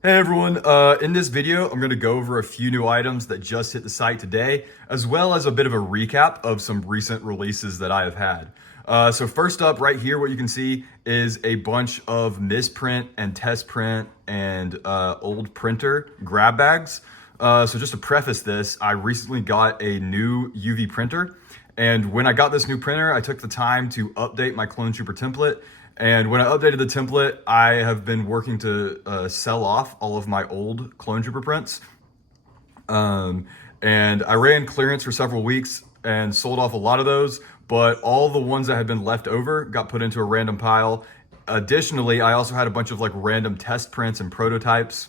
Hey everyone, in this video, I'm going to go over a few new items that just hit the site today, as well as a bit of a recap of some recent releases that I have had. So first up right here, what you can see is a bunch of misprint and test print and old printer grab bags. So just to preface this, I recently got a new UV printer. And when I got this new printer, I took the time to update my Clone Trooper template. And when I updated the template, I have been working to sell off all of my old Clone Trooper prints. And I ran clearance for several weeks and sold off a lot of those, but all the ones that had been left over got put into a random pile. Additionally, I also had a bunch of like random test prints and prototypes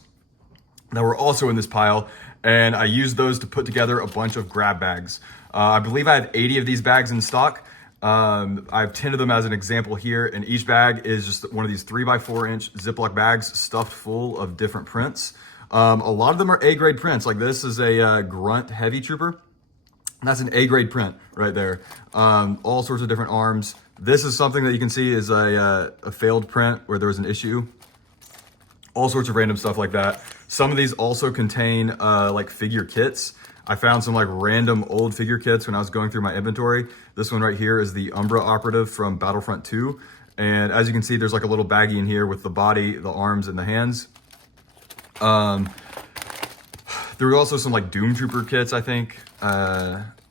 that were also in this pile, and I used those to put together a bunch of grab bags. I believe I have 80 of these bags in stock. I have 10 of them as an example here, and each bag is just one of these 3x4-inch Ziploc bags stuffed full of different prints. A lot of them are A-grade prints. Like this is a Grunt Heavy Trooper. That's an A-grade print right there. All sorts of different arms. This is something that you can see is a failed print where there was an issue. All sorts of random stuff like that. Some of these also contain like figure kits. I found some like random old figure kits when I was going through my inventory. This one right here is the Umbra Operative from Battlefront 2. And as you can see, there's like a little baggie in here with the body, the arms, and the hands. There were also some like Doom Trooper kits, I think.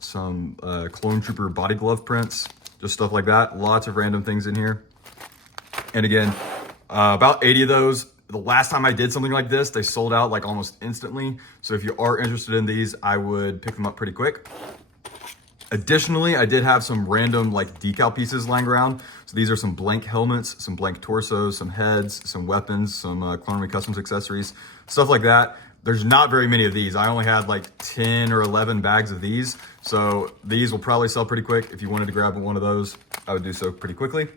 Some Clone Trooper body glove prints, just stuff like that. Lots of random things in here. And again, about 80 of those. The last time I did something like this, they sold out like almost instantly. So if you are interested in these, I would pick them up pretty quick. Additionally, I did have some random like decal pieces lying around. So these are some blank helmets, some blank torsos, some heads, some weapons, some Clone Army Customs accessories, stuff like that. There's not very many of these. I only had like 10 or 11 bags of these. So these will probably sell pretty quick. If you wanted to grab one of those, I would do so pretty quickly.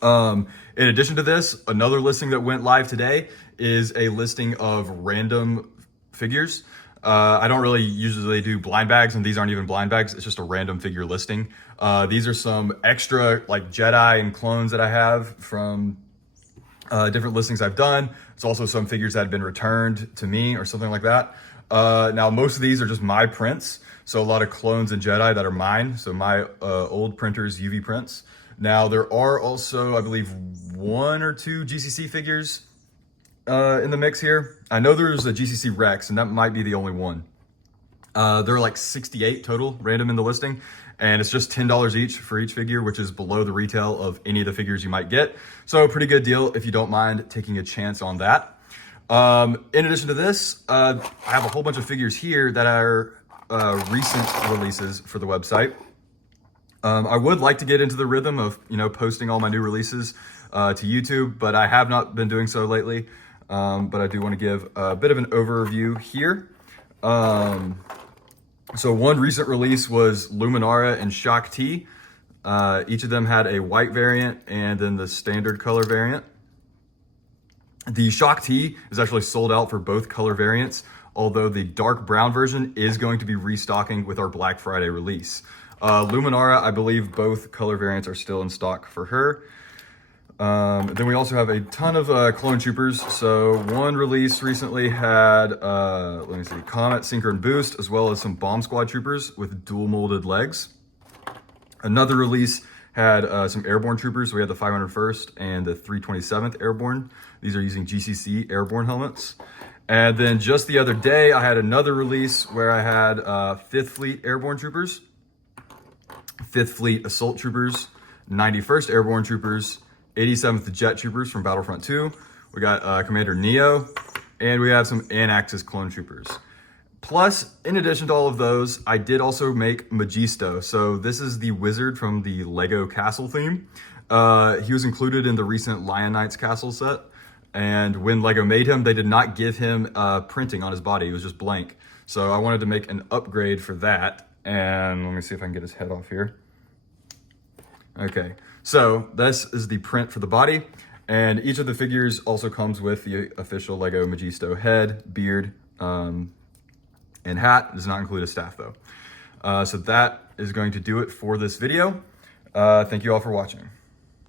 In addition to this, another listing that went live today is a listing of random figures. I don't really usually do blind bags, and these aren't even blind bags. It's just a random figure listing. These are some extra like Jedi and clones that I have from different listings I've done. It's also some figures that have been returned to me or something like that. Now, most of these are just my prints. So a lot of clones and Jedi that are mine. So my old printers, UV prints. Now, there are also, I believe, 1 or 2 GCC figures in the mix here. I know there's a GCC Rex, and that might be the only one. There are like 68 total random in the listing, and it's just $10 each for each figure, which is below the retail of any of the figures you might get. So pretty good deal if you don't mind taking a chance on that. In addition to this, I have a whole bunch of figures here that are recent releases for the website. I would like to get into the rhythm of, posting all my new releases to YouTube, but I have not been doing so lately. But I do want to give a bit of an overview here. So one recent release was Luminara and Shock T. Each of them had a white variant and then the standard color variant. The Shock T is actually sold out for both color variants, although the dark brown version is going to be restocking with our Black Friday release. Luminara, I believe both color variants are still in stock for her. Then we also have a ton of Clone Troopers. So one release recently had, Comet, Sinker, and Boost, as well as some Bomb Squad Troopers with dual molded legs. Another release had some Airborne Troopers. We had the 501st and the 327th Airborne. These are using GCC Airborne helmets. And then just the other day, I had another release where I had 5th Fleet Airborne Troopers, 5th Fleet Assault Troopers, 91st Airborne Troopers, 87th Jet Troopers from Battlefront 2. We got Commander Neo, and we have some Anaxis Clone Troopers. Plus, in addition to all of those, I did also make Magisto. So this is the wizard from the Lego Castle theme. He was included in the recent Lion Knights Castle set. And when Lego made him, they did not give him printing on his body. It was just blank. So I wanted to make an upgrade for that. And let me see if I can get his head off here. Okay, so this is the print for the body. And each of the figures also comes with the official Lego Magisto head, beard, and hat. It does not include a staff though. So that is going to do it for this video. Thank you all for watching.